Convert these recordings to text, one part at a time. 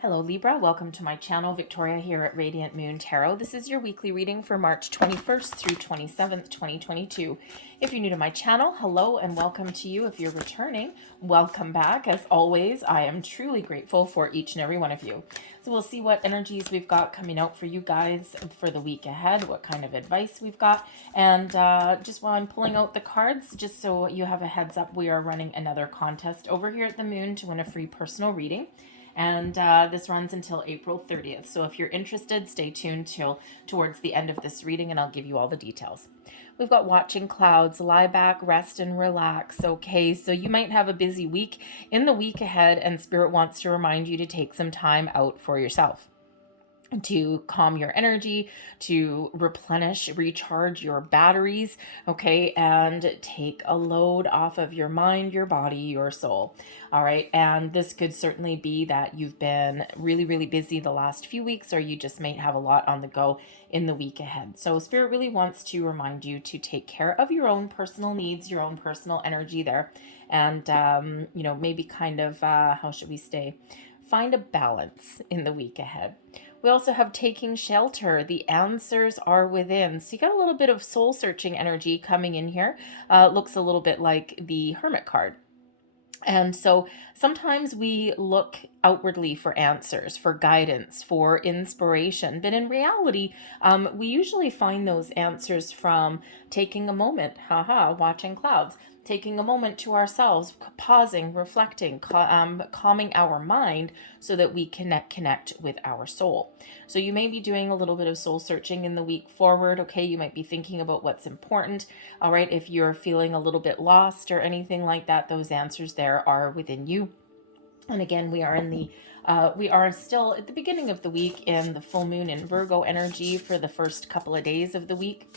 Hello Libra, welcome to my channel. Victoria here at Radiant Moon Tarot. This is your weekly reading for March 21st through 27th, 2022. If you're new to my channel, hello and welcome to you. If you're returning, welcome back. As always, I am truly grateful for each and every one of you. So we'll see what energies we've got coming out for you guys for the week ahead, what kind of advice we've got. And just while I'm pulling out the cards, just so you have a heads up, we are running another contest over here at the Moon to win a free personal reading. And this runs until April 30th. So if you're interested, stay tuned till towards the end of this reading and I'll give you all the details. We've got watching clouds, lie back, rest and relax. Okay, so you might have a busy week in the week ahead and Spirit wants to remind you to take some time out for yourself, to calm your energy, to replenish, recharge your batteries, okay, and take a load off of your mind, your body, your soul. All right, and this could certainly be that you've been really busy the last few weeks, or you just might have a lot on the go in the week ahead. So Spirit really wants to remind you to take care of your own personal needs, your own personal energy there, and maybe kind of how should we say, find a balance in the week ahead. We also have taking shelter. The answers are within. So you got a little bit of soul searching energy coming in here. Looks a little bit like the Hermit card. And so sometimes we look outwardly for answers, for guidance, for inspiration. But in reality, we usually find those answers from taking a moment, watching clouds, taking a moment to ourselves, pausing, reflecting, calming our mind so that we connect with our soul. So you may be doing a little bit of soul searching in the week forward. Okay, you might be thinking about what's important. All right, if you're feeling a little bit lost or anything like that, those answers there are within you. And again, we are still at the beginning of the week in the full moon in Virgo energy for the first couple of days of the week.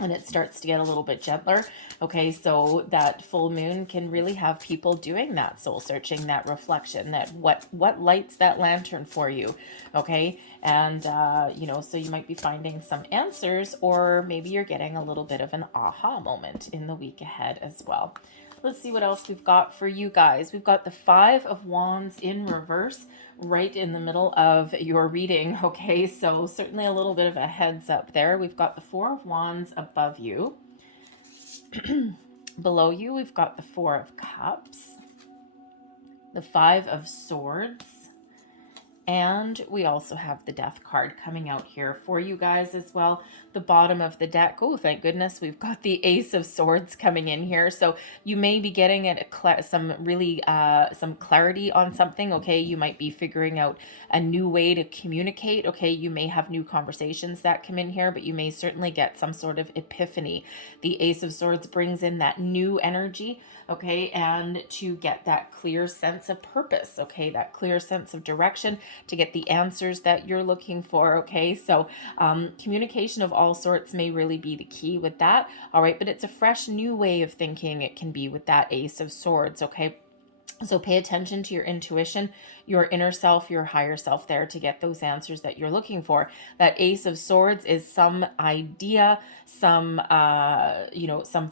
And it starts to get a little bit gentler. Okay, so that full moon can really have people doing that soul searching, that reflection, that what lights that lantern for you. Okay, and so you might be finding some answers, or maybe you're getting a little bit of an aha moment in the week ahead as well. Let's see what else we've got for you guys. We've got the Five of Wands in reverse right in the middle of your reading. Okay, so certainly a little bit of a heads up there. We've got the Four of Wands above you. Below you, we've got the Four of Cups, the Five of Swords, and we also have the Death card coming out here for you guys as well. The bottom of the deck, oh, thank goodness, we've got the Ace of Swords coming in here. So you may be getting some clarity on something, okay? You might be figuring out a new way to communicate, okay? You may have new conversations that come in here, but you may certainly get some sort of epiphany. The Ace of Swords brings in that new energy, okay, and to get that clear sense of purpose, okay, that clear sense of direction, to get the answers that you're looking for, okay? So communication of all sorts may really be the key with that, all right? But it's a fresh new way of thinking it can be with that Ace of Swords, okay? So pay attention to your intuition, your inner self, your higher self there to get those answers that you're looking for. That Ace of Swords is some idea, some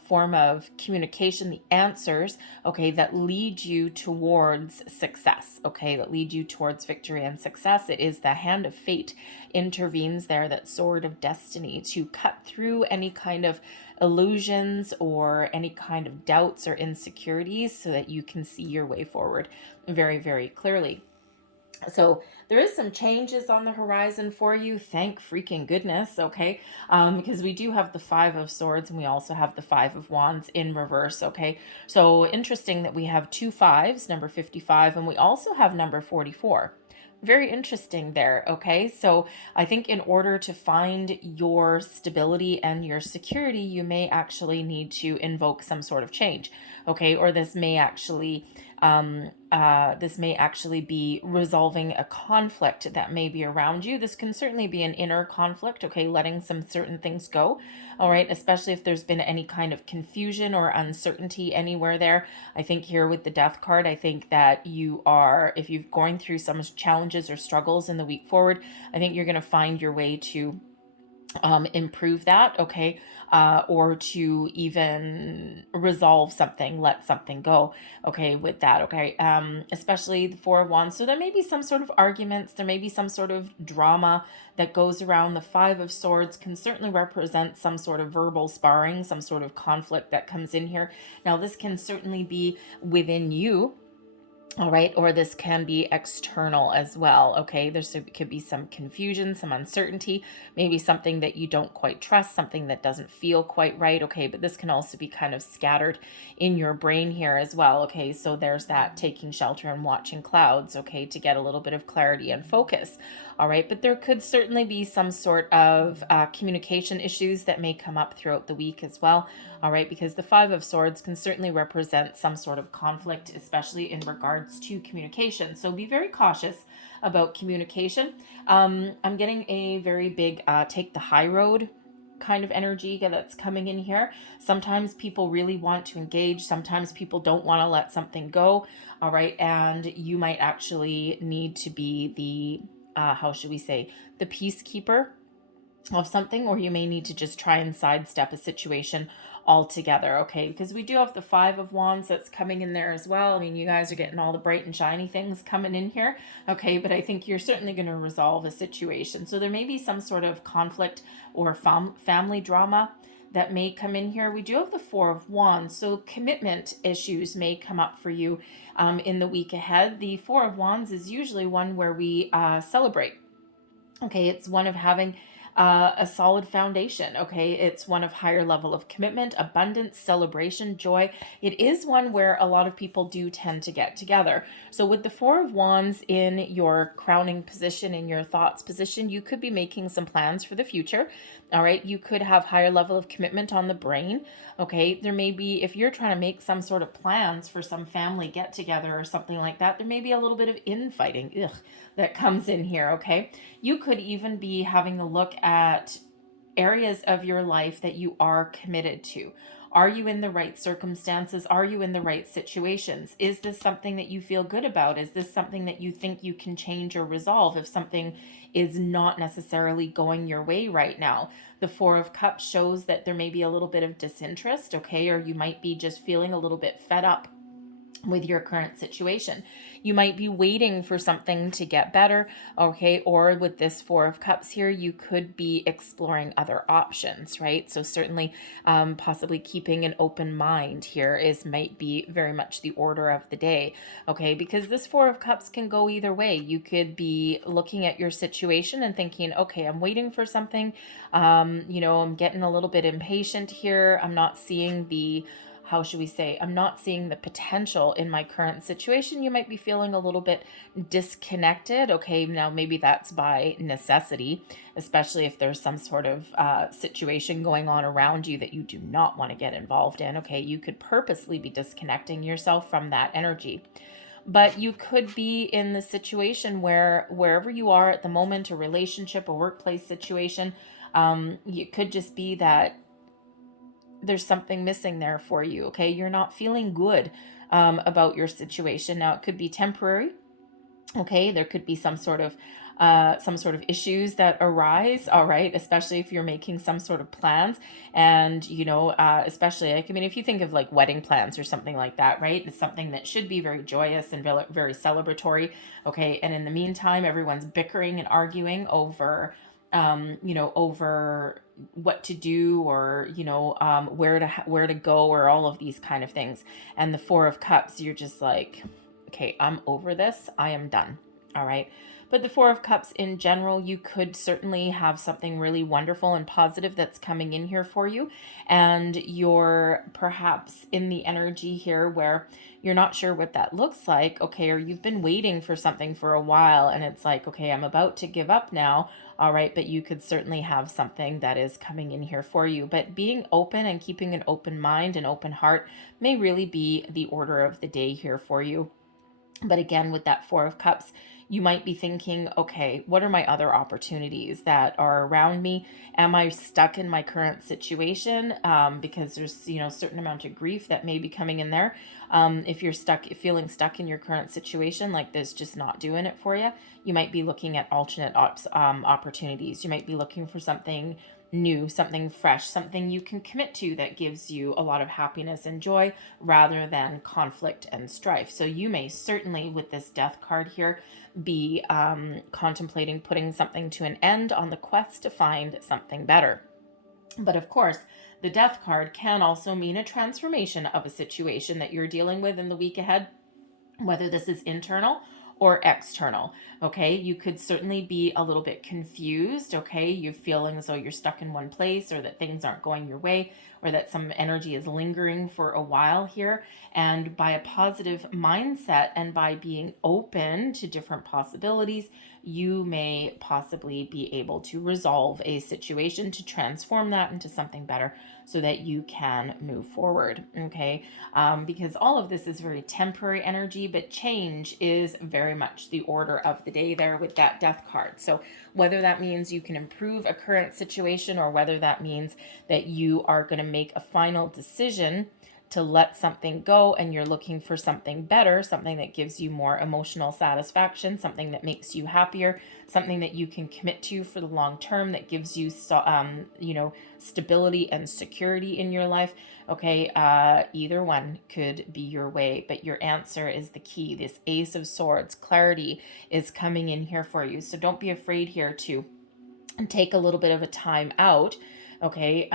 form of communication, the answers, okay, that lead you towards success, okay, that lead you towards victory and success. It is the hand of fate intervenes there, that sword of destiny, to cut through any kind of illusions or any kind of doubts or insecurities so that you can see your way forward very clearly. So there is some changes on the horizon for you, thank freaking goodness, okay? Because we do have the Five of Swords and we also have the Five of Wands in reverse, okay? So interesting that we have two fives, number 55, and we also have number 44. Very interesting there, okay? So I think in order to find your stability and your security, you may actually need to invoke some sort of change, okay? Or this may actually be resolving a conflict that may be around you. This can certainly be an inner conflict, okay, letting some certain things go, all right, especially if there's been any kind of confusion or uncertainty anywhere there. I think here with the Death card, I think that if you're going through some challenges or struggles in the week forward, I think you're going to find your way to improve that, okay, or to even resolve something, let something go, okay, with that, okay, especially the Four of Wands. So there may be some sort of arguments, there may be some sort of drama that goes around. The Five of Swords can certainly represent some sort of verbal sparring, some sort of conflict that comes in here. Now, this can certainly be within you, all right, or this can be external as well, okay? Could be some confusion, some uncertainty, maybe something that you don't quite trust, something that doesn't feel quite right, okay? But this can also be kind of scattered in your brain here as well, okay? So there's that taking shelter and watching clouds, okay, to get a little bit of clarity and focus, all right? But there could certainly be some sort of communication issues that may come up throughout the week as well, all right? Because the Five of Swords can certainly represent some sort of conflict, especially in regards to communication. So be very cautious about communication. I'm getting a very big take the high road kind of energy that's coming in here. Sometimes people really want to engage. Sometimes people don't want to let something go. All right. And you might actually need to be the, how should we say, the peacekeeper of something, or you may need to just try and sidestep a situation altogether, okay? Because we do have the Five of Wands that's coming in there as well. I mean, you guys are getting all the bright and shiny things coming in here, okay? But I think you're certainly going to resolve a situation. So there may be some sort of conflict or family drama that may come in here. We do have the Four of Wands, so commitment issues may come up for you in the week ahead. The Four of Wands is usually one where we celebrate. Okay, it's one of having a solid foundation. Okay, it's one of higher level of commitment, abundance, celebration, joy. It is one where a lot of people do tend to get together. So with the Four of Wands in your crowning position, in your thoughts position, you could be making some plans for the future. All right, you could have higher level of commitment on the brain. Okay, there may be, if you're trying to make some sort of plans for some family get together or something like that, there may be a little bit of infighting that comes in here. Okay, you could even be having a look at areas of your life that you are committed to. Are you in the right circumstances? Are you in the right situations? Is this something that you feel good about? Is this something that you think you can change or resolve if something is not necessarily going your way right now? The Four of Cups shows that there may be a little bit of disinterest, okay? Or you might be just feeling a little bit fed up with your current situation. You might be waiting for something to get better, okay? Or with this Four of Cups here, you could be exploring other options, right? So certainly possibly keeping an open mind here might be very much the order of the day, okay? Because this Four of Cups can go either way. You could be looking at your situation and thinking, okay, I'm waiting for something. I'm getting a little bit impatient here. I'm not seeing the, how should we say, I'm not seeing the potential in my current situation. You might be feeling a little bit disconnected. Okay, now maybe that's by necessity, especially if there's some sort of situation going on around you that you do not want to get involved in. Okay, you could purposely be disconnecting yourself from that energy. But you could be in the situation where wherever you are at the moment, a relationship, a workplace situation, it could just be that there's something missing there for you, okay? You're not feeling good about your situation. Now, it could be temporary, okay? There could be some sort of issues that arise, all right? Especially if you're making some sort of plans, and especially like, I mean, if you think of like wedding plans or something like that, right? It's something that should be very joyous and very, very celebratory, okay? And in the meantime, everyone's bickering and arguing over over what to do, or where to go, or all of these kind of things. And the Four of Cups, you're just like, okay, I'm over this. I am done. All right. But the Four of Cups in general, you could certainly have something really wonderful and positive that's coming in here for you. And you're perhaps in the energy here where you're not sure what that looks like, okay, or you've been waiting for something for a while and it's like, okay, I'm about to give up now, all right, but you could certainly have something that is coming in here for you. But being open and keeping an open mind and open heart may really be the order of the day here for you. But again, with that Four of Cups, you might be thinking, okay, what are my other opportunities that are around me? Am I stuck in my current situation? Because there's, certain amount of grief that may be coming in there. If you're feeling stuck in your current situation, like this just not doing it for you, you might be looking at alternate opportunities. You might be looking for something new, something fresh, something you can commit to that gives you a lot of happiness and joy rather than conflict and strife. So you may certainly, with this Death card here, be contemplating putting something to an end on the quest to find something better. But of course, the Death card can also mean a transformation of a situation that you're dealing with in the week ahead, whether this is internal or external. Okay, you could certainly be a little bit confused. Okay, you're feeling as though you're stuck in one place, or that things aren't going your way, or that some energy is lingering for a while here. And by a positive mindset and by being open to different possibilities, you may possibly be able to resolve a situation, to transform that into something better so that you can move forward. Okay, because all of this is very temporary energy, but change is very much the order of the day there with that Death card. So whether that means you can improve a current situation, or whether that means that you are going to make a final decision to let something go and you're looking for something better, something that gives you more emotional satisfaction, something that makes you happier, something that you can commit to for the long term, that gives you stability and security in your life. Okay, either one could be your way, but your answer is the key. This Ace of Swords, clarity, is coming in here for you. So don't be afraid here to take a little bit of a time out. Okay,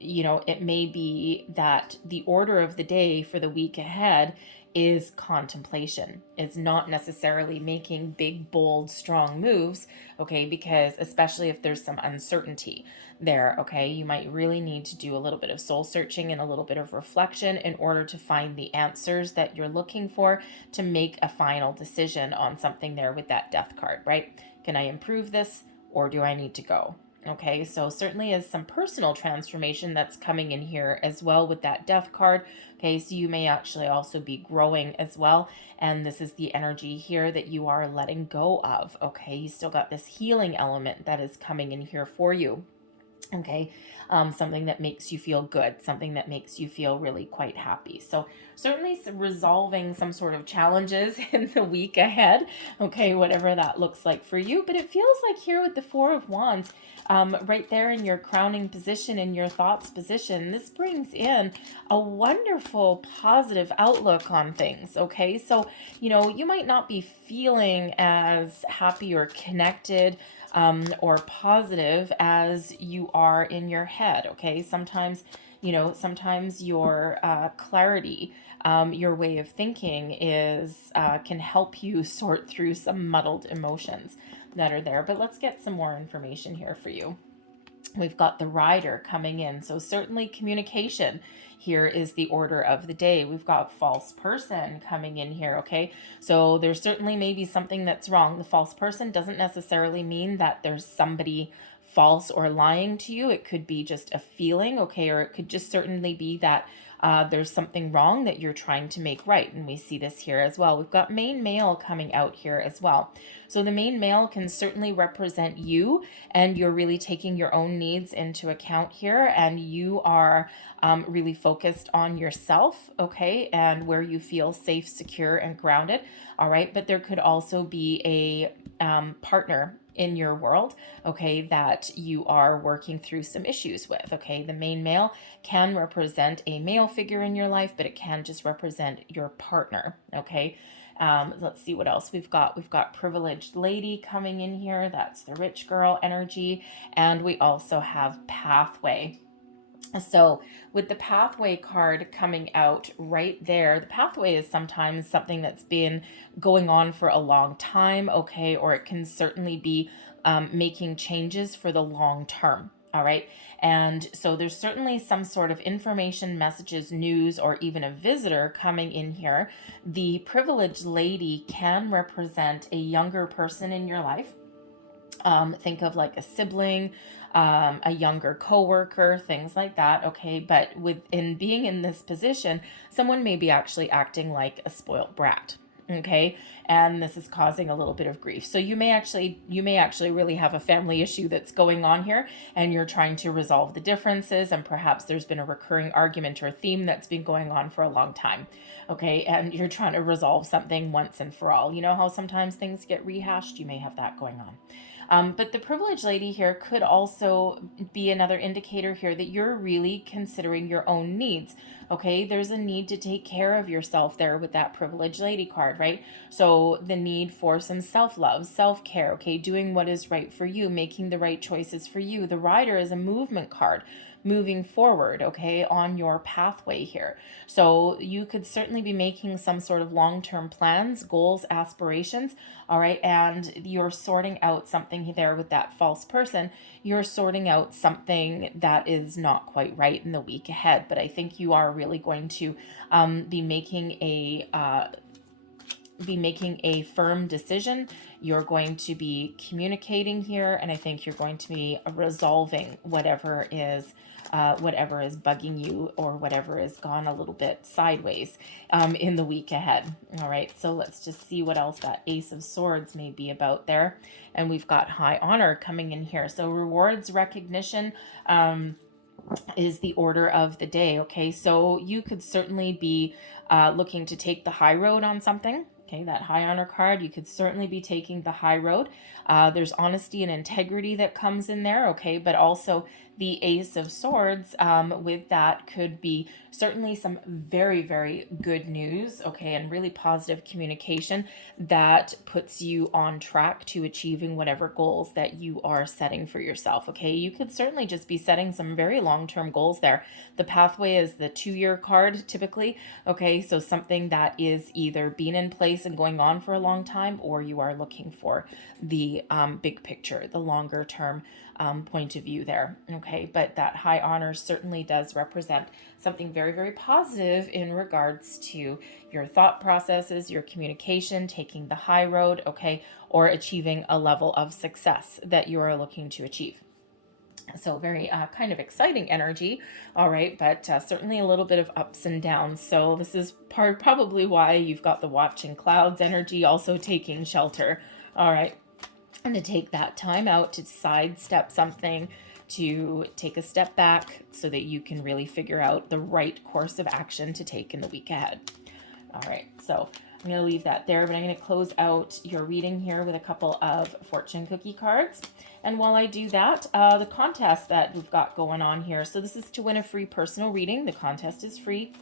it may be that the order of the day for the week ahead is contemplation. It's not necessarily making big, bold, strong moves, okay, because especially if there's some uncertainty there, okay, you might really need to do a little bit of soul searching and a little bit of reflection in order to find the answers that you're looking for to make a final decision on something there with that Death card, right? Can I improve this, or do I need to go? Okay, so certainly is some personal transformation that's coming in here as well with that Death card. Okay, so you may actually also be growing as well. And this is the energy here that you are letting go of. Okay, you still got this healing element that is coming in here for you. Okay, something that makes you feel good, something that makes you feel really quite happy. So certainly resolving some sort of challenges in the week ahead, okay, whatever that looks like for you. But it feels like here with the Four of Wands, right there in your crowning position, in your thoughts position, this brings in a wonderful positive outlook on things. Okay, so you might not be feeling as happy or connected or positive as you are in your head. Okay, sometimes your clarity, your way of thinking is can help you sort through some muddled emotions that are there. But let's get some more information here for you. We've got the Rider coming in. So certainly communication here is the order of the day. We've got false person coming in here, okay? So there's certainly maybe something that's wrong. The false person doesn't necessarily mean that there's somebody false or lying to you. It could be just a feeling, okay? Or it could just certainly be that there's something wrong that you're trying to make right. And we see this here as well. We've got main male coming out here as well. So the main male can certainly represent you, and you're really taking your own needs into account here, and you are really focused on yourself, okay, and where you feel safe, secure, and grounded. All right, but there could also be a partner in your world, okay, that you are working through some issues with, okay? The main male can represent a male figure in your life, but it can just represent your partner, okay? Let's see what else we've got. We've got privileged lady coming in here. That's the rich girl energy. And we also have pathway. So with the pathway card coming out right there, the pathway is sometimes something that's been going on for a long time, okay, or it can certainly be making changes for the long term. All right. And so there's certainly some sort of information, messages, news, or even a visitor coming in here. The privileged lady can represent a younger person in your life. Think of like a sibling, a younger coworker, things like that. Okay. But in being in this position, someone may be actually acting like a spoiled brat. Okay. And this is causing a little bit of grief. So you may actually really have a family issue that's going on here, and you're trying to resolve the differences. And perhaps there's been a recurring argument or theme that's been going on for a long time. Okay. And you're trying to resolve something once and for all. You know how sometimes things get rehashed? You may have that going on. But the privileged lady here could also be another indicator here that you're really considering your own needs. Okay, there's a need to take care of yourself there with that privileged lady card, right? So the need for some self-love, self-care, okay, doing what is right for you, making the right choices for you. The rider is a movement card, moving forward, okay, on your pathway here. So you could certainly be making some sort of long-term plans, goals, aspirations, all right, and you're sorting out something there with that false person. You're sorting out something that is not quite right in the week ahead, but I think you are really going to be making a firm decision. You're going to be communicating here, and I think you're going to be resolving whatever is bugging you, or whatever has gone a little bit sideways in the week ahead. All right, so let's just see what else that Ace of Swords may be about there. And we've got High Honor coming in here. So rewards, recognition, is the order of the day. Okay, so you could certainly be looking to take the high road on something. Okay, that High Honor card, you could certainly be taking the high road. There's honesty and integrity that comes in there, okay, but also the Ace of Swords with that could be certainly some very, very good news, okay, and really positive communication that puts you on track to achieving whatever goals that you are setting for yourself, okay? You could certainly just be setting some very long-term goals there. The pathway is the 2-year card typically, okay, so something that is either being in place and going on for a long time, or you are looking for the big picture, the longer term point of view there, okay? But that High Honor certainly does represent something very, very positive in regards to your thought processes, your communication, taking the high road, okay, or achieving a level of success that you are looking to achieve. So very kind of exciting energy, all right, but certainly a little bit of ups and downs. So this is probably why you've got the watching clouds energy also taking shelter, all right, and to take that time out to sidestep something, to take a step back so that you can really figure out the right course of action to take in the week ahead. All right, so I'm going to leave that there, but I'm going to close out your reading here with a couple of fortune cookie cards. And while I do that, the contest that we've got going on here. So this is to win a free personal reading. The contest is free.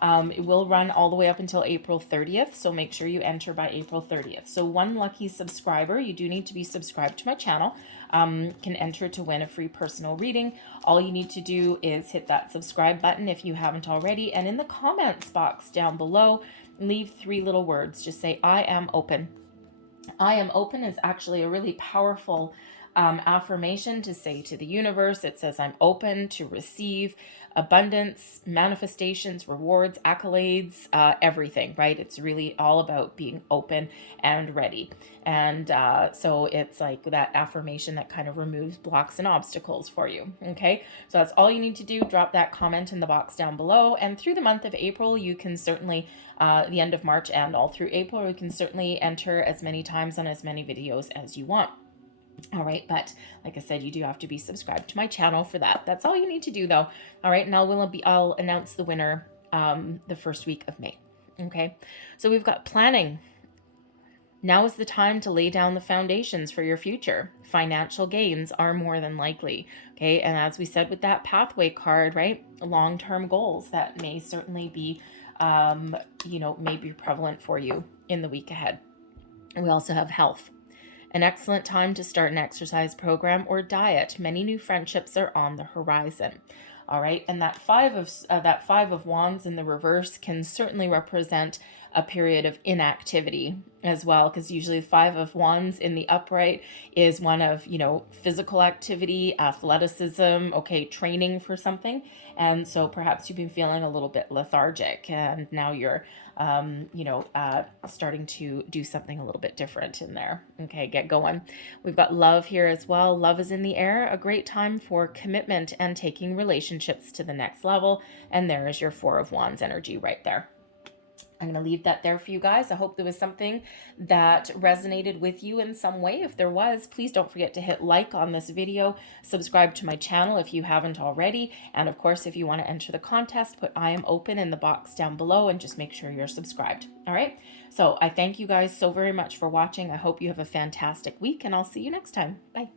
It will run all the way up until April 30th, so make sure you enter by April 30th. So one lucky subscriber, you do need to be subscribed to my channel, can enter to win a free personal reading. All you need to do is hit that subscribe button if you haven't already, and in the comments box down below, leave 3 little words. Just say, I am open. I am open is actually a really powerful affirmation to say to the universe. It says, I'm open to receive abundance, manifestations, rewards, accolades, everything, right? It's really all about being open and ready. And so it's like that affirmation that kind of removes blocks and obstacles for you, okay? So that's all you need to do. Drop that comment in the box down below. And through the month of April, you can certainly, the end of March and all through April, you can certainly enter as many times on as many videos as you want. All right, but like I said, you do have to be subscribed to my channel for that. That's all you need to do, though. All right, now I'll announce the winner the first week of May. Okay, so we've got planning. Now is the time to lay down the foundations for your future. Financial gains are more than likely. Okay, and as we said with that pathway card, right, long-term goals that may certainly be, may be prevalent for you in the week ahead. And we also have health. An excellent time to start an exercise program or diet. Many new friendships are on the horizon. All right, and that five of wands in the reverse can certainly represent a period of inactivity as well, because usually 5 of wands in the upright is one of, physical activity, athleticism, okay, training for something. And so perhaps you've been feeling a little bit lethargic, and now you're starting to do something a little bit different in there. Okay, get going. We've got love here as well. Love is in the air, a great time for commitment and taking relationships to the next level. And there is your 4 of wands energy right there. I'm going to leave that there for you guys. I hope there was something that resonated with you in some way. If there was, please don't forget to hit like on this video, subscribe to my channel if you haven't already, and of course, if you want to enter the contest, put I am open in the box down below and just make sure you're subscribed. All right, so I thank you guys so very much for watching. I hope you have a fantastic week, and I'll see you next time. Bye.